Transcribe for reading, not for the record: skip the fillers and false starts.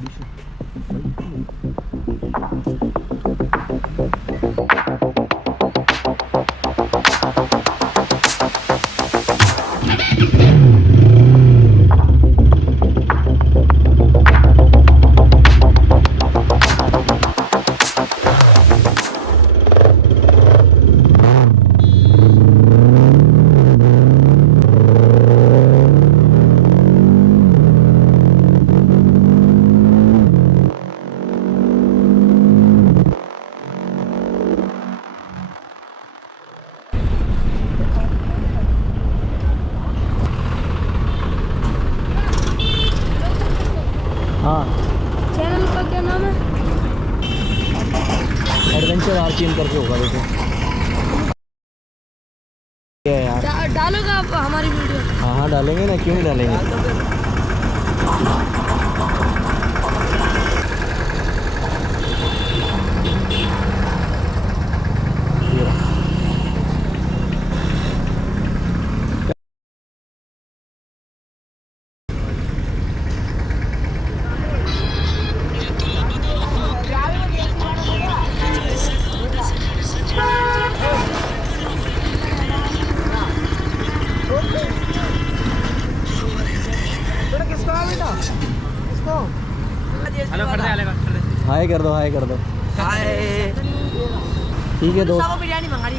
हाँ, चैनल का क्या नाम है? एडवेंचर आर्चिन करके होगा देखो। क्या है यार? डालोगे आप हमारी वीडियो? हाँ हाँ डालेंगे ना, क्यों नहीं डालेंगे। हाय कर दो, हाय कर दो। हाय। ठीक है दोस्त। बिरयानी मंगा ली।